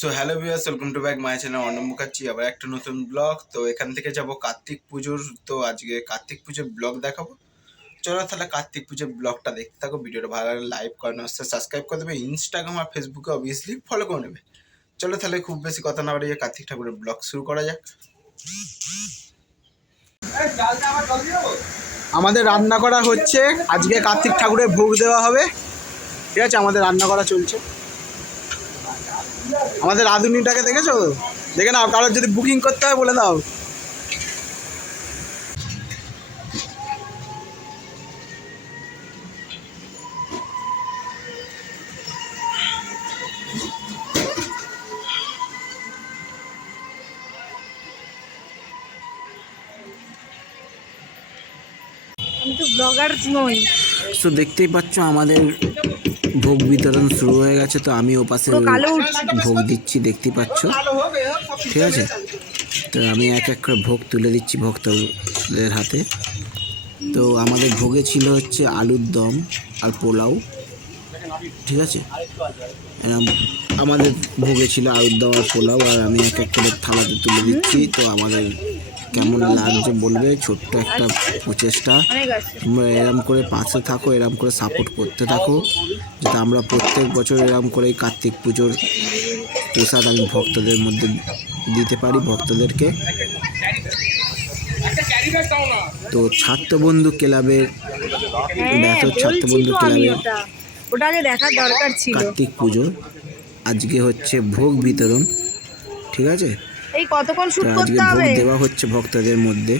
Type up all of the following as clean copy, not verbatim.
So hello viewers, welcome to back my channel Arnab Mukherjee. আবার একটা নতুন ব্লগ। তো এখান থেকে যাব কার্তিক পুজোর। তো আজকে কার্তিক পুজোর ব্লগ দেখাবো। চলো তাহলে কার্তিক পুজোর ব্লগটা দেখতে থাকো। ভিডিওটা ভালো লাগলে লাইক করে নেবে, সাবস্ক্রাইব করে দেবে, ইনস্টাগ্রাম আর ফেসবুকে অবভিয়াসলি ফলো করে নেবে। চলো তাহলে খুব বেশি কথা না বাড়িয়ে কার্তিক ঠাকুরের ব্লগ শুরু করা যাক। আমাদের রান্না করা হচ্ছে, আজকে কার্তিক ঠাকুরের ভোগ দেওয়া হবে। ঠিক আছে, আমাদের রান্না করা চলছে। আমাদের রাঁধুনিটাকে দেখেছো? দেখে নাও, কারোর যদি বুকিং করতে হয় বলে দাও। আমি তো ব্লগার নই। তো দেখতেই পাচ্ছ আমাদের ভোগ বিতরণ শুরু হয়ে গেছে। তো আমি ওপাশে ভোগ দিচ্ছি, দেখতেই পাচ্ছ। ঠিক আছে, তো আমি এক এক করে ভোগ তুলে দিচ্ছি ভক্তদের হাতে। তো আমাদের ভোগে ছিল হচ্ছে আলুর দম আর পোলাও। ঠিক আছে, আমাদের ভোগে ছিল আলুর দম আর পোলাও, আর আমি এক এক করে থালাতে তুলে দিচ্ছি। তো আমাদের কেমন লাগছে বলবে, ছোট্ট একটা প্রচেষ্টা। তোমরা এরম করে পাশে থাকো, এরম করে সাপোর্ট করতে থাকো, যাতে আমরা প্রত্যেক বছর এরম করে কার্তিক পুজোর প্রসাদ আমি ভক্তদের মধ্যে দিতে পারি ভক্তদেরকে। তো ছাত্রবন্ধু ক্লাবের ছাত্রবন্ধু ক্লাবের দেখার দরকার ছিল। কার্তিক পুজো আজকে হচ্ছে ভোগ বিতরণ। ঠিক আছে, এই কতক্ষণ শুট আজকে করতে ভোগ হবে? দেওয়া হচ্ছে ভক্তদের মধ্যে।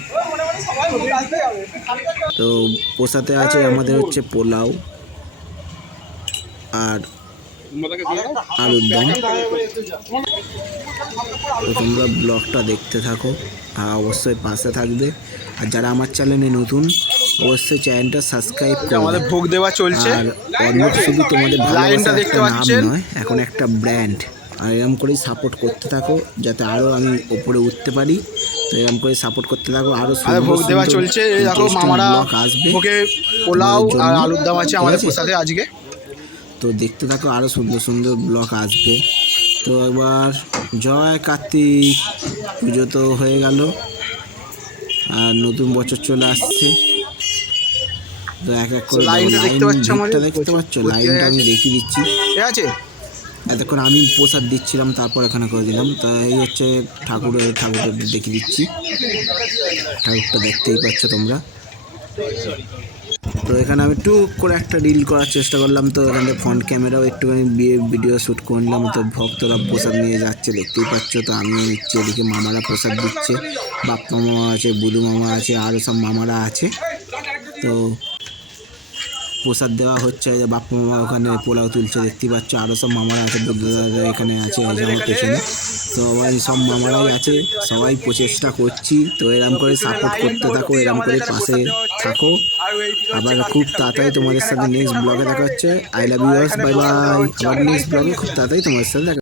তো প্রসাদে আছে আমাদের হচ্ছে পোলাও আর আলুর দম। তো তোমরা ব্লগটা দেখতে থাকো আর অবশ্যই পাশে থাকবে। আর যারা আমার চ্যানেলে নতুন, অবশ্যই চ্যানেলটা সাবস্ক্রাইব করো। আমাদের ভোগ দেওয়া চলছে। আর অর্ণব শুধু তোমাদের লাইনটা ভালোবাসার দেখতে একটা নাম পাচ্ছেন। নয়, এখন একটা ব্র্যান্ড। আর এরকম করেই সাপোর্ট করতে থাকো, যাতে আরও আমি ওপরে উঠতে পারি। তো এরকম করে সাপোর্ট করতে থাকো, আরও আমাদের ভোগ দেওয়া চলছে। এই দেখো মামারা আসবে ভোগে পোলাও তোমাদের আর জন্য। আলুর দম আছে ঠিক আমাদের আছে? প্রসাদে আজকে। তো দেখতে থাকো, আরও সুন্দর সুন্দর ব্লগ আসবে। তো একবার জয় কার্তিক। পুজো তো হয়ে গেল আর নতুন বছর চলে আসছে। তো এক এক করে লাইনটা দেখতে পাচ্ছ, ভিড়টা দেখতে পাচ্ছ, লাইনটা আমি দেখিয়ে দিচ্ছি। ঠিক আছে, এতক্ষণ আমি প্রসাদ দিচ্ছিলাম, তারপর এখানে করে দিলাম। তো এই হচ্ছে ঠাকুরটা দেখিয়ে দিচ্ছি। ঠাকুরটা দেখতেই পাচ্ছ তোমরা। তো এখানে আমি টুক করে একটা রিল করার চেষ্টা করলাম। তো এখানে ফ্রন্ট ক্যামেরাও একটুখানি ভিডিও শ্যুট করে নিলাম। তো ভক্তরা প্রসাদ নিয়ে যাচ্ছে, দেখতেই পাচ্ছ। তো আমিও নিচ্ছি, এদিকে মামারা প্রসাদ দিচ্ছে। বাপ্পা মামা আছে, বুধু মামা আছে, আরও সব মামারা আছে। তো প্রসাদ দেওয়া হচ্ছে, যে বাপ্পা মামা ওখানে পোলাও তুলছে, দেখতেই পাচ্ছ। আরও সব মামারা আছে, বুদ্ধ দাদা এখানে আছে, এই যে আমার পেছনে। তো সবাই সব মামারাই আছে, সবাই প্রচেষ্টা করছি। তো এরম করে সাপোর্ট করতে থাকো, এরম করে পাশে থাকো। আবার খুব তাড়াতাড়ি তোমাদের সাথে নেক্সট ব্লগে দেখা হচ্ছে। I love you, bye bye. আবার নেক্সট ব্লগে খুব তাড়াতাড়ি তোমাদের সাথে দেখা